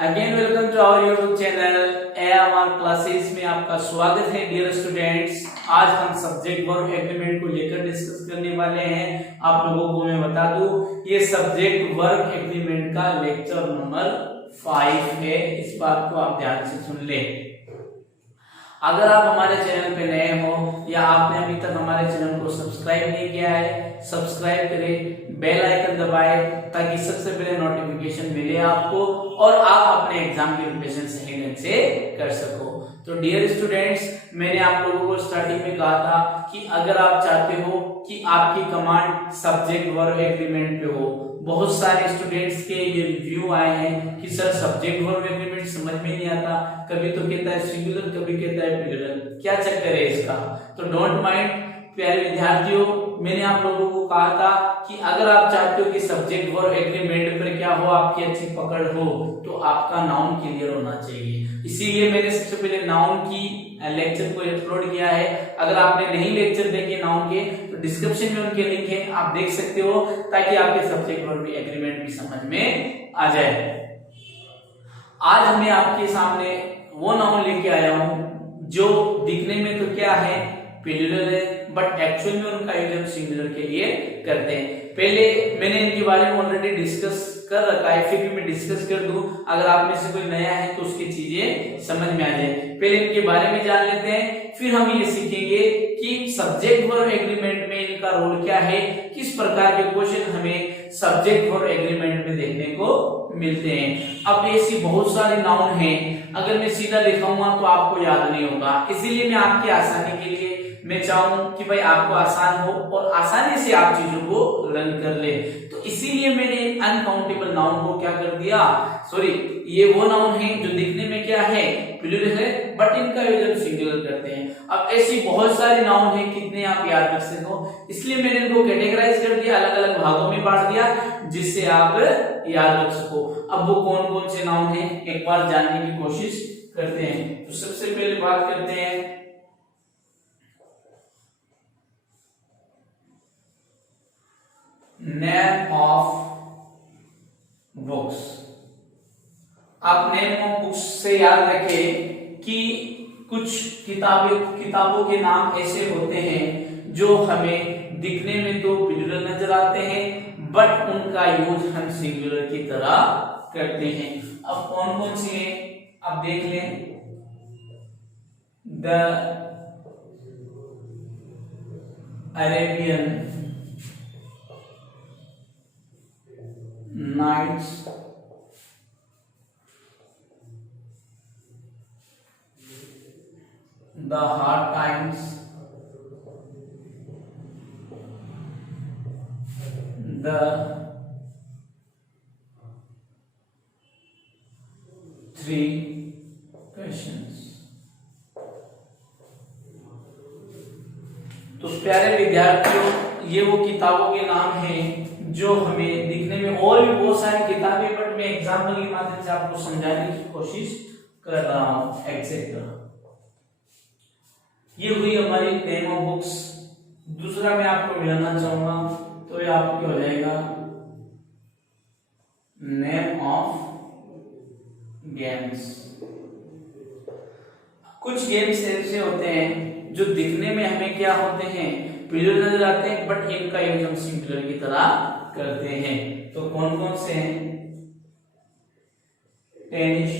Again welcome to our YouTube channel AMR classes में आपका स्वागत है डियर स्टूडेंट्स। आज हम सब्जेक्ट वर्ब एग्रीमेंट को लेकर डिस्कस करने वाले हैं। आप लोगों को मैं बता दूं, ये सब्जेक्ट वर्ब एग्रीमेंट का लेक्चर नंबर 5 है। इस बात को आप ध्यान से सुन ले। अगर आप हमारे चैनल पे नए हो या आपने अभी तक हमारे चैनल को सब्सक्राइब नहीं किया है, सब्सक्राइब करें, बेल आइकन दबाएं ताकि सबसे पहले नोटिफिकेशन मिले आपको और आप अपने एग्जाम की प्रिपरेशन सही ढंग से कर सको। तो डियर स्टूडेंट्स, मैंने आप लोगों को स्टार्टिंग में कहा था कि अगर आप चाहते हो कि आपकी कमांड सब्जेक्ट वर्ब एग्रीमेंट पे हो, बहुत सारे स्टूडेंट्स के ये रिव्यू आए हैं कि सर सब्जेक्ट वर्ब एग्रीमेंट समझ में नहीं आता, कभी तो कहता है सिंगुलर, कभी कहता है प्लूरल, क्या चक्कर है इसका। तो डोंट माइंड प्यारे विद्यार्थियों, मैंने आप लोगों को कहा था कि अगर आप चाहते हो कि सब्जेक्ट वर्ब एग्रीमेंट पर क्या हो, आपकी अच्छी पकड़ हो, तो आपका नाउन क्लियर होना चाहिए। इसीलिए मैंने सबसे पहले नाउन की लेक्चर को अपलोड किया है। अगर आपने नहीं लेक्चर देखे नाउन के तो डिस्क्रिप्शन में उनके लिंक है, आप देख सकते हो, ताकि आपके सब्जेक्ट वर्ब एग्रीमेंट भी समझ में आ जाए। आज मैं आपके सामने वो नाउन लेके आया हूं जो दिखने में तो क्या है, प्लूरल है, बट एक्चुअल में उनका यूज हम सिंगुलर के लिए करते हैं। पहले मैंने इनके बारे में ऑलरेडी डिस्कस कर रखा है, फिर भी मैं डिस्कस कर दूं, अगर आप में से कोई नया है तो उसकी चीजें समझ में आ जाए। पहले इनके बारे में जान लेते हैं, फिर हम ये सीखेंगे कि सब्जेक्ट वर्ब एग्रीमेंट में इनका रोल क्या है, किस प्रकार के क्वेश्चन हमें सब्जेक्ट वर्ब एग्रीमेंट में देखने को मिलते हैं। अब ऐसी बहुत सारे नाउन हैं, अगर मैं सीधा लिखाऊंगा तो आपको याद नहीं होगा, इसीलिए मैं आपकी आसानी के लिए मैं चाहूं कि भाई आपको आसान हो और आसानी से आप चीजों को लर्न कर ले। तो इसीलिए मैंने अनकाउंटेबल नाउन को क्या कर दिया, सॉरी, ये वो नाउन है जो दिखने में क्या है, प्लूरल है, बट इनका यूज हम सिंगुलर करते हैं। अब ऐसी बहुत सारे नाउन है, कितने आप याद रख सको, इसलिए मैंने इनको कैटेगराइज कर दिया, अलग अलग भागों में बांट दिया, जिससे आप याद रख सको। अब वो कौन कौन से नाउन है एक बार जानने की कोशिश करते हैं। तो सबसे पहले बात करते हैं नेम ऑफ बुक्स। आप नेम ऑफ बुक्स से याद रखें कि कुछ किताबों के नाम ऐसे होते हैं जो हमें दिखने में तो प्लूरल नजर आते हैं, बट उनका यूज हम सिंगुलर की तरह करते हैं। अब कौन कौन सी है आप देख लें। The Arabian Nights, the Hard Times, the Three Questions. तो प्यारे विद्यार्थियों, ये वो किताबों के नाम हैं जो हमें दिखने में, और भी बहुत सारी किताबें, बट मैं एग्जाम्पल के माध्यम से आपको समझाने की कोशिश कर रहा हूं। एक्सेट्रा, ये हुई हमारी नेम ऑफ बुक्स। दूसरा मैं आपको मिलाना चाहूंगा तो ये आपके हो जाएगा नेम ऑफ गेम्स। कुछ गेम्स ऐसे होते हैं जो दिखने में हमें क्या होते हैं, प्लूरल नजर आते हैं, बट इनका यूज हम सिंगुलर की तरह करते हैं। तो कौन कौन से हैं, tennis,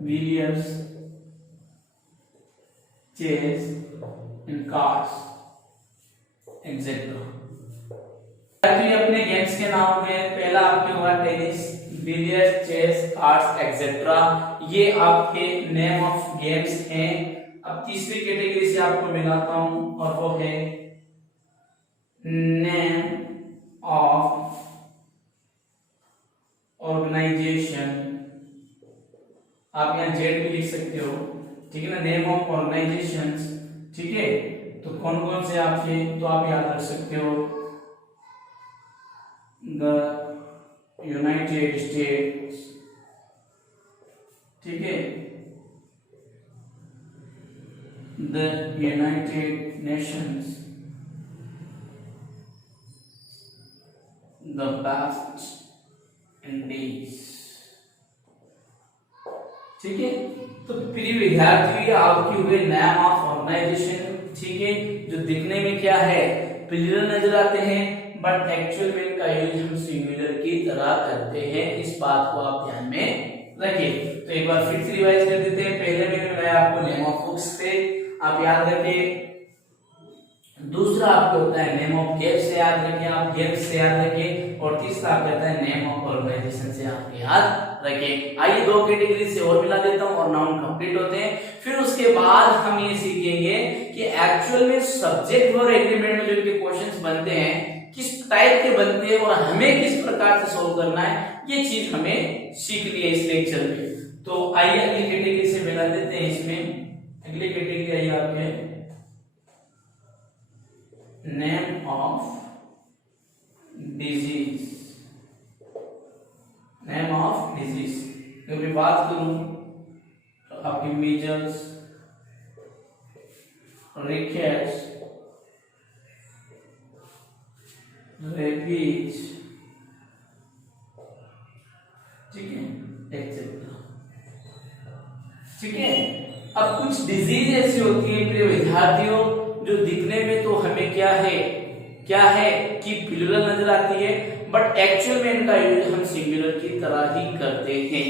billiards, chess and cards etcetera. अपने गेम्स के नाम में पहला आपके हुआ tennis, billiards, chess, cards etcetera, ये आपके नेम ऑफ गेम्स हैं। अब तीसरी कैटेगरी से आपको मिलाता हूं और वो है नेम ऑफ ऑर्गेनाइजेशन। आप यहां जेड भी लिख सकते हो, ठीक है ना, नेम ऑफ ऑर्गेनाइजेशंस, ठीक है। तो कौन कौन से आपके, तो आप याद रख सकते हो, द यूनाइटेड स्टेट्स, ठीक है, the United Nations, the best Indies. ठीक है, तो प्रिय विद्यार्थियों आपकी हुई नेम ऑफ ऑर्गेनाइजेशन। ठीक है, जो दिखने में क्या है प्लूरल नजर आते हैं बट एक्चुअल में इनका यूज हम सिंगुलर की तरह करते हैं, इस बात को आप ध्यान में रखिए। तो एक बार फिर से रिवाइज कर देते हैं। पहले मैंने बताया आपको नेम ऑफ बुक्स पे, आप याद रखिए। दूसरा आपको होता है नेम ऑफ गेम से याद रखें, आप गेम से याद रखें। और तीसरा आपका होता है नेम ऑफ ऑर्गेनाइजेशन से आप याद रखें। आइए दो कैटेगरी से और मिला देता हूं और नाउन कंप्लीट होते हैं। फिर उसके बाद हम ये सीखेंगे कि एक्चुअल में सब्जेक्ट और एग्रीमेंट में जो इनके क्वेश्चंस बनते हैं किस टाइप के बनते हैं और हमें किस प्रकार से सॉल्व करना है, ये चीज हमें सीखनी है इस लेक्चर में। तो आइए अगली कैटेगरी से मिला देते हैं। इसमें अगली कैटेगरी आई आपके name of disease. Name of disease अगर मैं बात करूं तो आपकी मीजल्स, रिकेट्स, रेबीज, ठीक है, एक्सेट्रा। ठीक है, अब कुछ डिजीज ऐसी होती है प्रिय विद्यार्थियों जो दिखने में तो हमें क्या है कि प्लूरल नजर आती है बट एक्चुअल में इनका यूज हम सिंगुलर की तरह ही करते हैं।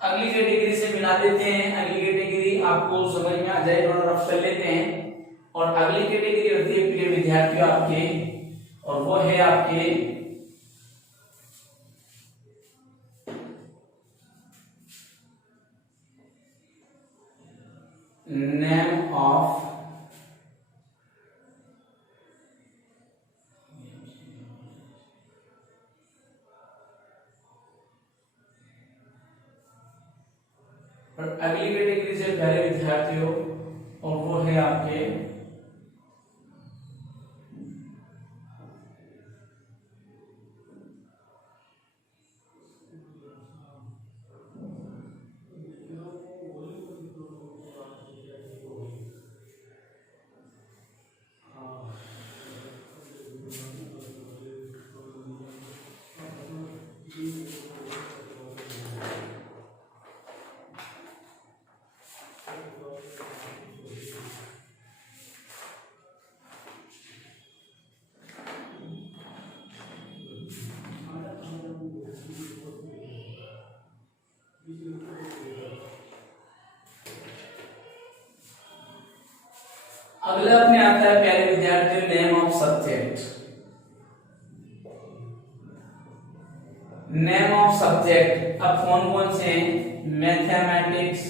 अगली कैटेगरी से मिला देते हैं। अगली कैटेगरी आपको समझ में आ जाए, थोड़ा रफ कर लेते हैं। और अगली कैटेगरी होती है प्रिय विद्यार्थियों आपके, और वो है आपके नेम ऑफ और अगली कैटेगरी से प्यारे विद्यार्थियों, और वो है आपके अगला अपने आता है प्यारे विद्यार्थियों name of subject. Name of subject अब कौन कौन से हैं? मैथमेटिक्स,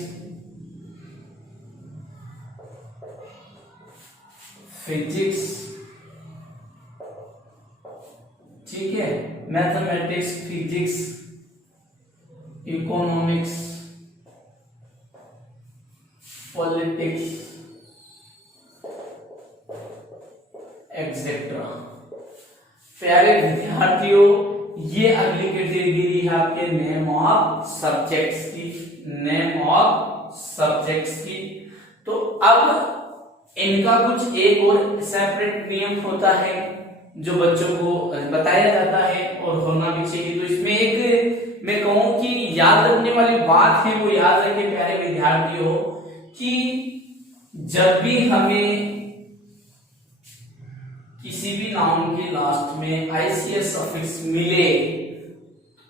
फिजिक्स, ठीक है, mathematics, physics, economics, politics, etcetera. प्यारे विद्यार्थियों ये अगली कैटेगरी है आपके नेम ऑफ सब्जेक्ट्स की। नेम ऑफ सब्जेक्ट्स की तो अब इनका कुछ एक और सेपरेट नियम होता है जो बच्चों को बताया जाता है और होना भी चाहिए। तो इसमें एक मैं कहूं कि याद रखने वाली बात है, वो याद रखें प्यारे विद्यार्थियों कि जब भी हमें किसी भी नाउन के लास्ट में आईसीएस सफिक्स मिले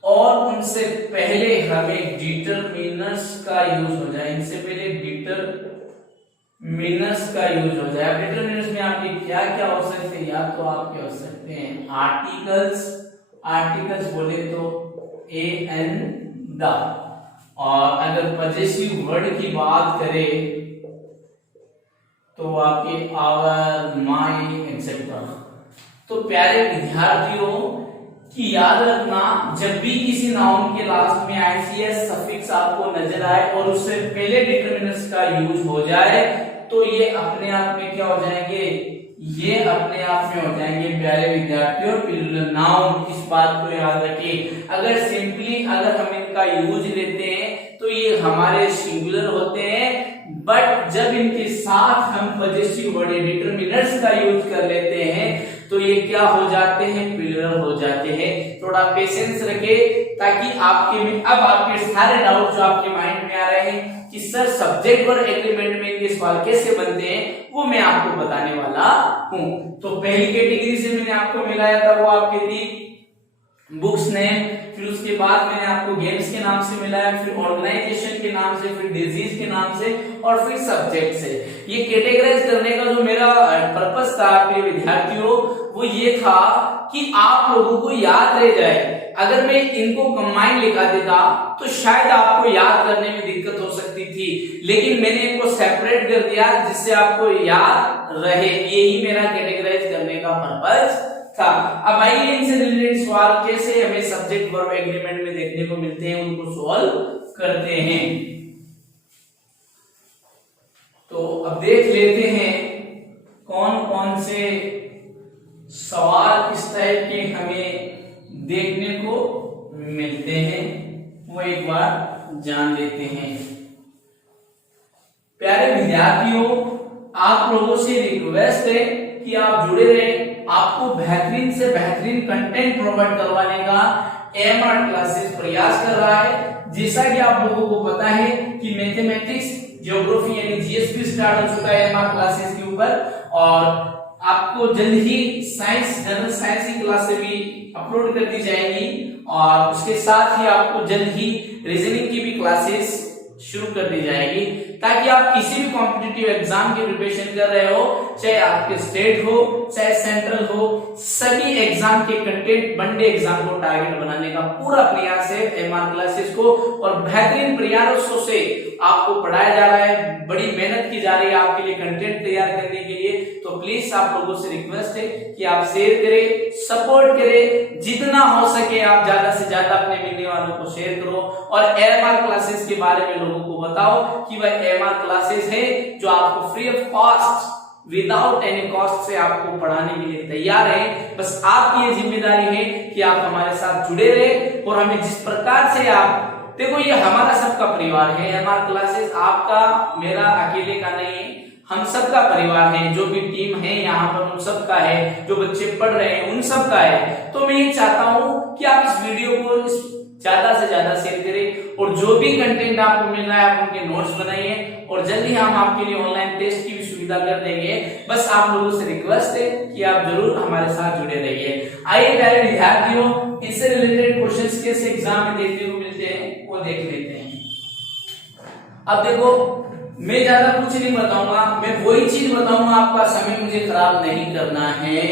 और उनसे पहले हमें डिटरमिनर्स का यूज हो जाए, इनसे पहले डिटरमिनर्स का यूज हो जाए। डिटरमिनर्स में आपके क्या क्या हो सकते हैं? या तो आपके हो सकते हैं आर्टिकल्स, आर्टिकल्स बोले तो ए एन द, और अगर पजेसिव वर्ड की बात करें तो आपके आवर, माई, एक्सेट्रा। तो प्यारे विद्यार्थियों की याद रखना जब भी किसी नाउन के लास्ट में आईसीएस सफिक्स आपको नजर आए और उससे पहले डिटरमिनर्स का यूज हो जाए तो ये अपने आप में क्या हो जाएंगे? ये अपने आप में हो जाएंगे प्यारे विद्यार्थियों प्लूरल नाउन। इस बात को याद रखिए। अगर सिंपली अगर हम इनका यूज लेते हैं तो ये हमारे सिंगुलर होते हैं, बट जब इनके साथ हम पजेसिव वर्ड डिटरमिनर्स का यूज कर लेते हैं तो ये क्या हो जाते हैं, पिलर हो जाते हैं। थोड़ा पेशेंस रखें ताकि आपके सारे डाउट जो आपके माइंड में आ रहे हैं कि सर सब्जेक्ट वर्ब एग्रीमेंट में ये सवाल कैसे बनते हैं, वो मैं आपको बताने वाला हूं। तो पहली कैटेगरी से मैंने आपको मिलाया था, वो आपकी थी बुक्स नेम, फिर उसके बाद मैंने आपको गेम्स के नाम से मिलाया, फिर ऑर्गेनाइजेशन के नाम से, फिर डिजीज के नाम से और फिर सब्जेक्ट से। ये कैटेगराइज करने का जो मेरा पर्पस था प्रिय विद्यार्थियों, वो ये था कि आप लोगों को याद रह जाए। अगर मैं इनको कंबाइन लिखा देता तो शायद आपको याद करने में दिक्कत हो सकती थी, लेकिन मैंने इनको सेपरेट कर दिया जिससे आपको याद रहे। यही मेरा कैटेगराइज करने का पर्पस था। अब आइए इनसे रिलेटेड सवाल कैसे हमें सब्जेक्ट वर्ब एग्रीमेंट में देखने को मिलते हैं, उनको सॉल्व करते हैं। तो अब देख लेते हैं कौन कौन से सवाल इस टाइप के हमें देखने को मिलते हैं, वो एक बार जान लेते हैं। प्यारे विद्यार्थियों, आप लोगों से रिक्वेस्ट है कि आप जुड़े रहें। आपको बेहतरीन से बेहतरीन कंटेंट प्रोवाइड करवाने का एएमआर क्लासेस प्रयास कर रहा है। जैसा कि आप लोगों को पता है कि मैथमेटिक्स, ज्योग्राफी यानी जीएस स्टार्ट हो चुका है एएमआर क्लासेस के ऊपर, और आपको जल्द ही साइंस, जनरल साइंस की क्लासेस भी अपलोड कर दी जाएगी, और उसके साथ ही आपको जल्द ही रीजनिंग की भी क्लासेस शुरू कर दी जाएगी, ताकि आप किसी भी कॉम्पिटिटिव एग्जाम की प्रिपरेशन कर रहे हो, चाहे आपके स्टेट हो चाहे सेंट्रल हो, सभी एग्जाम के कंटेंट वनडे एग्जाम को टारगेट बनाने का पूरा प्रयास है एमआर क्लासेस को, और बेहतरीन प्रयासों से आपको पढ़ाया जा रहा है, बड़ी मेहनत की जा रही है आपके लिए कंटेंट तैयार करने के लिए। तो प्लीज आप लोगों से रिक्वेस्ट है कि आप शेयर करें, सपोर्ट करें, जितना हो सके आप ज्यादा से ज्यादा अपने मिलने वालों को शेयर करो, और एमआर क्लासेस के बारे में लोगों को बताओ कि भाई एमआर क्लासेस है जो आपको free of cost, without any cost से आपको पढ़ाने के लिए तैयार है। बस आपकी ये जिम्मेदारी है कि आप हमारे साथ जुड़े रहे, और हमें जिस प्रकार से आप देखो, ये हमारा सबका परिवार है, एमआर क्लासेस आपका मेरा अकेले का नहीं है, हम सबका परिवार है। जो भी टीम है यहाँ पर उन सबका है, जो बच्चे पढ़ रहे हैं उन सबका है। तो मैं ये चाहता हूँ कि आप इस वीडियो को ज्यादा से ज्यादा शेयर करें, और जो भी कंटेंट आपको मिल रहा है आप उनके नोट्स बनाइए, और जल्दी हम आपके लिए ऑनलाइन टेस्ट की भी सुविधा कर देंगे। बस आप लोगों से रिक्वेस्ट है कि आप जरूर हमारे साथ जुड़े रहिए। आइए प्यारे विद्यार्थियों, इससे रिलेटेड क्वेश्चंस कैसे एग्जाम में देखने को मिलते हैं वो देख लेते हैं। अब देखो, मैं ज्यादा कुछ नहीं बताऊंगा, मैं वही चीज बताऊंगा, आपका समय मुझे खराब नहीं करना है।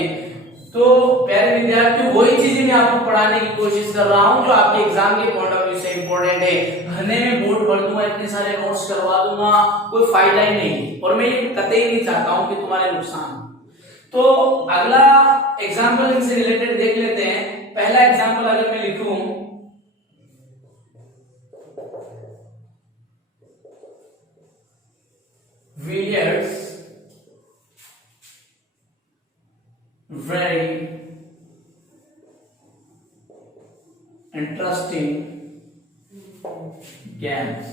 तो प्यारे विद्यार्थियों, वही चीजें मैं आपको पढ़ाने की कोशिश कर रहा हूं जो आपके एग्जाम के पॉइंट ऑफ व्यू से इंपॉर्टेंट है। भरने में बोर्ड भर दूंगा, इतने सारे नोट्स करवा दूंगा, कोई फायदा ही नहीं, और मैं ये कतई नहीं चाहता हूं कि तुम्हारे नुकसान। तो अगला एग्जाम्पल इनसे रिलेटेड देख लेते हैं। पहला एग्जाम्पल अगर मैं लिखूं, Villiers very interesting games।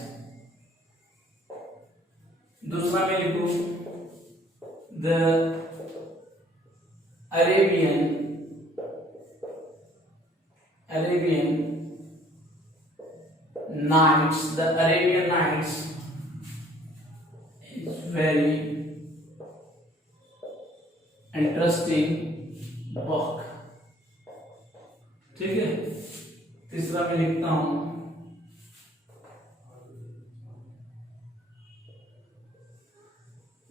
दूसरा मैं लिखूं the Arabian Nights, the Arabian Nights is very interesting book. ठीक है, तीसरा मैं लिखता हूं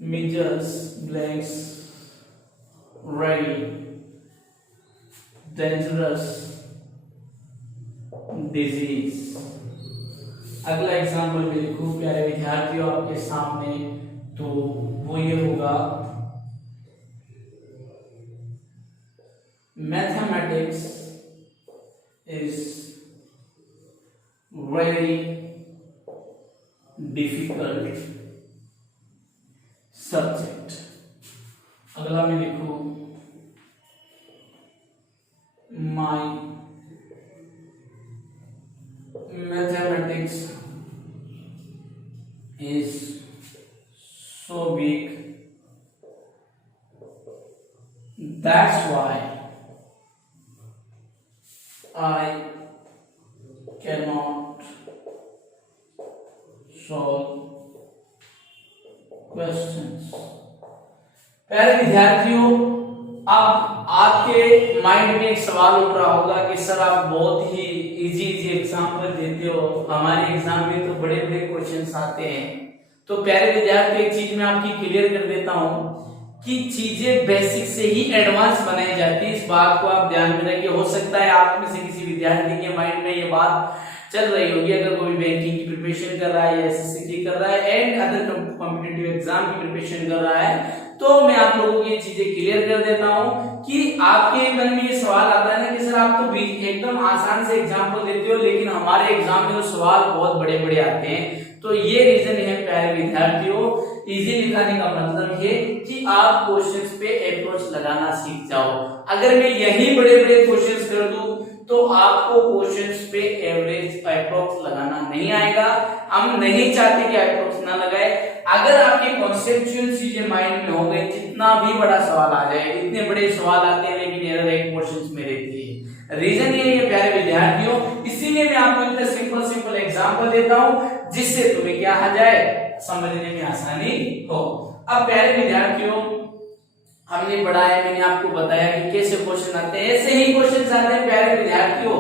measles blanks very dangerous disease। अगला एग्जाम्पल में लिखूं प्यारे विद्यार्थियों आपके सामने, तो वो ये होगा mathematics is very difficult subject. अगला मैं लिखूं my mathematics is so weak, that's why I cannot solve questions। प्यारे विद्यार्थियों, अब आपके माइंड में एक सवाल उठ रहा होगा कि सर आप बहुत ही इजी एग्जाम्पल देते हो, हमारे एग्जाम में तो बड़े बड़े क्वेश्चंस आते हैं। तो प्यारे विद्यार्थी, एक चीज मैं आपकी क्लियर कर देता हूं कि चीजें बेसिक से ही एडवांस बनाई जाती है, इस बात को आप ध्यान में रखिए। हो सकता है आप में से किसी विद्यार्थी के माइंड में ये बात चल रही होगी, अगर कोई बैंकिंग की प्रिपरेशन कर रहा है या एसएससी की कर रहा है एंड अदर कॉम्पिटिटिव एग्जाम की प्रिपरेशन कर रहा है, तो मैं आप लोगों को ये चीजें क्लियर कर देता हूं कि आपके मन में ये सवाल आता है ना कि सर आप तो एकदम आसान से एग्जाम्पल देते हो, लेकिन हमारे एग्जाम में तो सवाल बहुत बड़े बड़े आते हैं। तो ये रीजन है प्यारे विद्यार्थियों, इजी लिखाने का मतलब ये कि आप क्वेश्चंस पे अप्रोच लगाना सीख जाओ। अगर मैं यही बड़े बड़े क्वेश्चंस कर दूं तो आपको क्वेश्चंस पे एवरेज अप्रोक्स लगाना नहीं आएगा। हम नहीं चाहते कि अप्रोक्स ना लगाए। अगर आपके कॉन्सेप्चुअल चीजें माइंड में हो गई, जितना भी बड़ा सवाल आ जाए, इतने बड़े सवाल आते हैं लेकिन एरर एक क्वेश्चंस में रहती है। रीजन ये है प्यारे विद्यार्थियों, इसीलिए मैं आपको इतने सिंपल एग्जांपल देता हूं जिससे तुम्हें क्या आ जाए, समझने में आसानी हो। अब प्यारे विद्यार्थियों, हमने पढ़ा है, मैंने आपको बताया कि कैसे क्वेश्चन आते हैं, ऐसे ही क्वेश्चन आते हैं प्यारे विद्यार्थियों।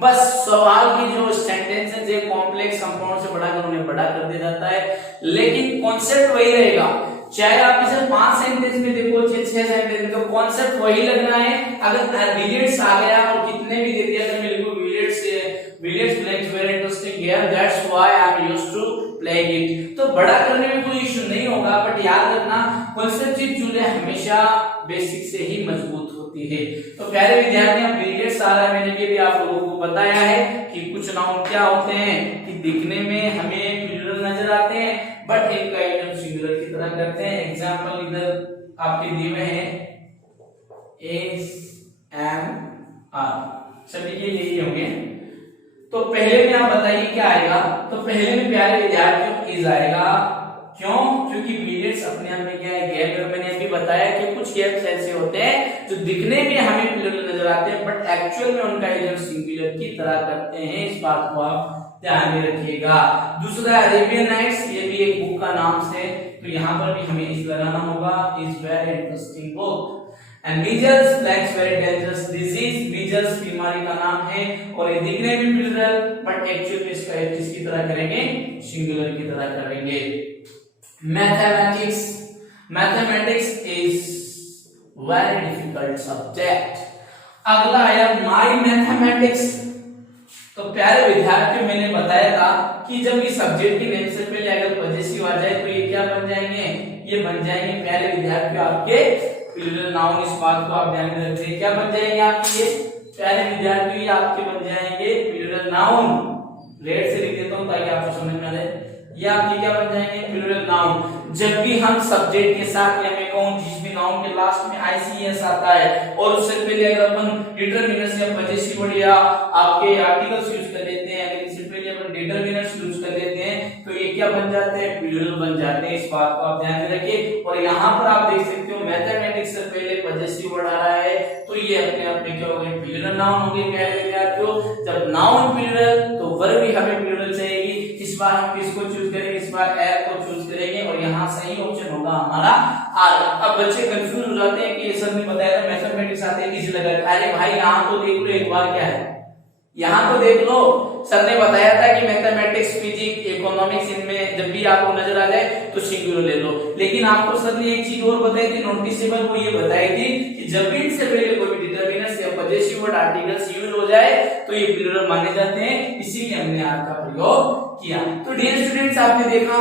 बस सवाल की जो सेंटेंसेस है कॉम्प्लेक्स कंपाउंड से बढ़ाकर उन्हें बड़ा कर दिया जाता है, लेकिन कॉन्सेप्ट वही रहेगा। चाहे आप इसे 5 सेंटेंस में देखो, 6 सेंटेंस में, तो कॉन्सेप्ट वही लगना है। अगर विलियर्ड्स आ गया और कितने भी दे दिया तो मेरे को billiards blanks very interesting here, that's why I am used to playing it. तो बड़ा करने में कोई इशू नहीं होगा, बट याद रखना कॉन्सेप्ट चीजें हमेशा बेसिक से ही मजबूत होती है। तो प्यारे विद्यार्थियों, विलियर्ड्स आ रहा है, मैंने भी आप लोगों को बताया है कि कुछ नाउन क्या होते हैं कि दिखने में हमें प्लूरल नजर आते हैं बट इनका यूज सिंगुलर की तरह करते हैं। एग्जांपल इधर आपके दिए हुए हैं, एस एम आर, सभी के लिए होंगे। तो पहले में आप बताइए क्या आएगा। तो पहले में प्यारे विद्यार्थियों इज आएगा, क्यों? क्योंकि पीरियड्स अपने आप में क्या है, गैप है। मैंने अभी बताया कि कुछ गैप्स ऐसे होते हैं जो दिखने में हमें प्लूरल नजर आते हैं बट एक्चुअल में उनका यूज सिंगुलर की तरह करते हैं, इस बात को आप ध्यान में रखिएगा। दूसरा अरेबियन नाइट्स, ये भी एक बुक का नाम से, तो यहाँ पर भी हमें इस लगाना होगा, is very interesting book. And measles blanks very dangerous disease, measles बीमारी का नाम है और ये दिखने में प्लूरल बट एक्चुअल में इसका किसकी तरह करेंगे, सिंगुलर की तरह करेंगे। Mathematics, mathematics is very difficult subject. अगला आया माय मैथमेटिक्स। तो प्यारे विद्यार्थियों, मैंने बताया था कि जब ये सब्जेक्ट के नेम से पहले अगर पॉजिटिव आ जाए तो ये क्या बन जाएंगे, ये बन जाएंगे प्यारे विद्यार्थियों आपके प्लूरल नाउन। इस बात को आप ध्यान में रखिए, क्या बन जाएंगे आपके ये प्यारे विद्यार्थियों, ये आपके बन जाएंगे प्लूरल नाउन। रेड से लिख देता हूं ताकि आपको समझ में आ जाए, ये आपके क्या बन जाएंगे, प्लूरल नाउन। जब भी हम सब्जेक्ट के साथ या मैं कहूं जिसमें नाउन के लास्ट में आईसीएस आता है और उससे पहले अगर अपन डिटरमिनर्स या पॉजिटिव वर्ड या आपके आर्टिकल्स यूज कर लेते हैं, अगर इससे पहले अपन डिटरमिनर्स यूज कर लेते हैं तो ये क्या बन जाते हैं, प्लूरल बन जाते हैं। इस बात को आप ध्यान में रखिए। और यहाँ पर आप देख सकते हो मैथमेटिक्स से पहले पॉजिटिव वर्ड आ रहा है तो ये अपने आप में क्या हो गए, प्लूरल नाउन हो गए प्यारे विद्यार्थियों। जब नाउन प्लूरल तो वर्ब भी हमें प्लूरल चाहिए। इस बार हम किसको चूज करेंगे, इस बार एयर को चूज करेंगे और यहाँ सही ऑप्शन होगा हमारा आर। अब बच्चे कंफ्यूज हो जाते हैं कि सर ने बताया था मैथमेटिक्स आते हैं इज लगा, अरे भाई यहाँ तो देख लो एक बार क्या है, यहाँ तो देख लो, सर ने बताया था कि मैथमेटिक्स, फिजिक्स, इकोनॉमिक्स इनमें जब भी आपको नजर आ जाए तो सिंगुलर ले लो। लेकिन आपको सर ने एक चीज और बताई थी नोटिसेबल, वो ये बताई थी कि जब भी इनसे पहले कोई भी डिटरमिनर्स या पॉजिटिव वर्ड आर्टिकल्स यूज हो जाए तो ये प्लूरल माने जाते हैं, इसीलिए हमने आर का प्रयोग किया। तो डियर स्टूडेंट्स, आपने देखा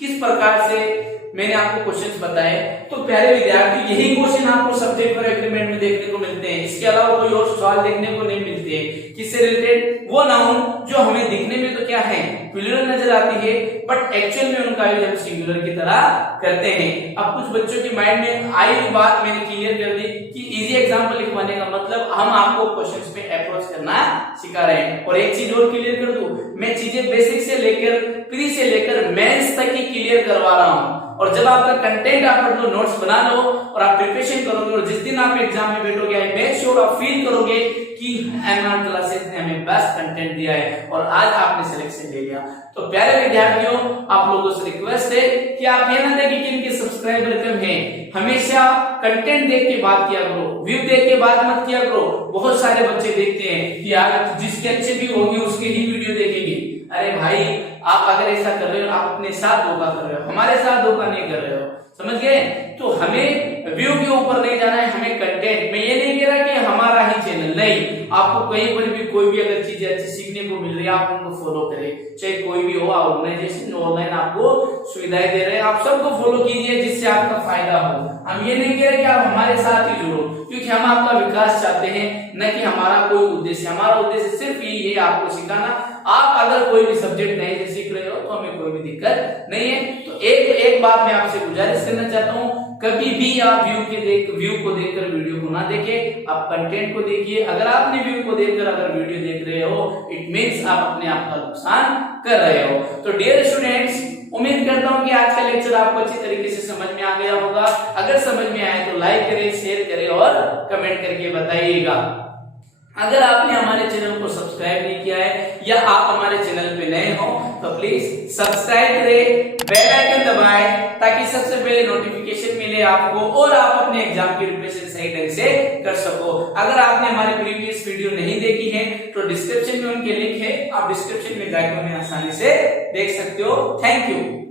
किस प्रकार से मैंने आपको क्वेश्चंस बताए। तो प्यारे विद्यार्थी, यही क्वेश्चन आपको सब्जेक्ट और एग्रीमेंट में देखने को मिलते हैं, इसके अलावा कोई और सवाल देखने को नहीं मिलते हैं। किससे रिलेटेड, वो नाउन जो हमें दिखने में तो क्या है, प्लूरल नजर आती है बट एक्चुअल में उनका यूज हम सिंगुलर की तरह करते हैं। अब कुछ बच्चों के माइंड में आई बात मैंने क्लियर कर दी कि इजी एग्जांपल लिखवाने का मतलब हम आपको क्वेश्चंस पे अप्रोच करना सिखा रहे हैं। और एक चीज और क्लियर कर दूं, मैं चीजें बेसिक से लेकर प्री से लेकर मेंस तक की क्लियर करवा रहा हूं। और जब आपका कंटेंट आप पढ़ लो, नोट्स बना लो और आप प्रिपरेशन करोगे और जिस दिन आप एग्जाम में बैठोगे आई मेक श्योर आप फील करोगे कि एमआर क्लासेस ने हमें बेस्ट कंटेंट दिया है और आज आपने सिलेक्शन ले लिया। तो प्यारे विद्यार्थियों, आप लोगों से रिक्वेस्ट है कि आप ये ना देखें कि इनके सब्सक्राइबर कम हैं, हमेशा कंटेंट देख के बात किया करो, व्यू देख के बात मत किया करो। बहुत सारे बच्चे देखते हैं कि यार जिसके अच्छे व्यू होंगे उसके ही वीडियो देखेंगे। अरे भाई, आप अगर ऐसा कर रहे हो आप अपने साथ धोखा कर रहे हो, हमारे साथ धोखा नहीं कर रहे हो, समझ गए? तो हमें व्यू के ऊपर नहीं जाना है, हमें कंटेंट। मैं ये नहीं कह रहा कि हमारा ही चैनल, नहीं, आपको कहीं पर भी कोई भी अगर चीजें अच्छी सीखने को मिल रही है आप उनको फॉलो करें, चाहे कोई भी हो ऑर्गेनाइजेशन ऑनलाइन आपको सुविधाएं दे रहे हैं, आप सबको फॉलो कीजिए जिससे आपका फायदा हो। हम ये नहीं कह रहे कि आप हमारे साथ ही जुड़ो, क्योंकि हम आपका विकास चाहते हैं, न कि हमारा कोई उद्देश्य। हमारा उद्देश्य सिर्फ यही है आपको सिखाना। आप अगर कोई भी सब्जेक्ट नए से सीख रहे हो तो हमें कोई भी दिक्कत नहीं है। तो एक बात मैं आपसे गुजारिश करना चाहता हूँ, कभी भी आप व्यू को देखकर वीडियो को ना देखें, आप कंटेंट को देखिए। अगर आपने व्यू को देखकर अगर वीडियो देख रहे हो, इट मींस आप अपने आप का नुकसान कर रहे हो। तो डियर स्टूडेंट्स, उम्मीद करता हूं कि आज का लेक्चर आपको अच्छी तरीके से समझ में आ गया होगा। अगर समझ में आए तो लाइक करें, शेयर करें और कमेंट करके बताइएगा। अगर आपने हमारे चैनल को सब्सक्राइब नहीं किया है या आप हमारे चैनल पे नए हो तो प्लीज सब्सक्राइब करें, बेल आइकन दबाएं ताकि सबसे पहले नोटिफिकेशन मिले आपको और आप अपने एग्जाम की प्रिपरेशन सही ढंग से कर सको। अगर आपने हमारी प्रीवियस वीडियो नहीं देखी है तो डिस्क्रिप्शन में उनके लिंक है, आप डिस्क्रिप्शन में जाकर उन्हें आसानी से देख सकते हो। Thank you.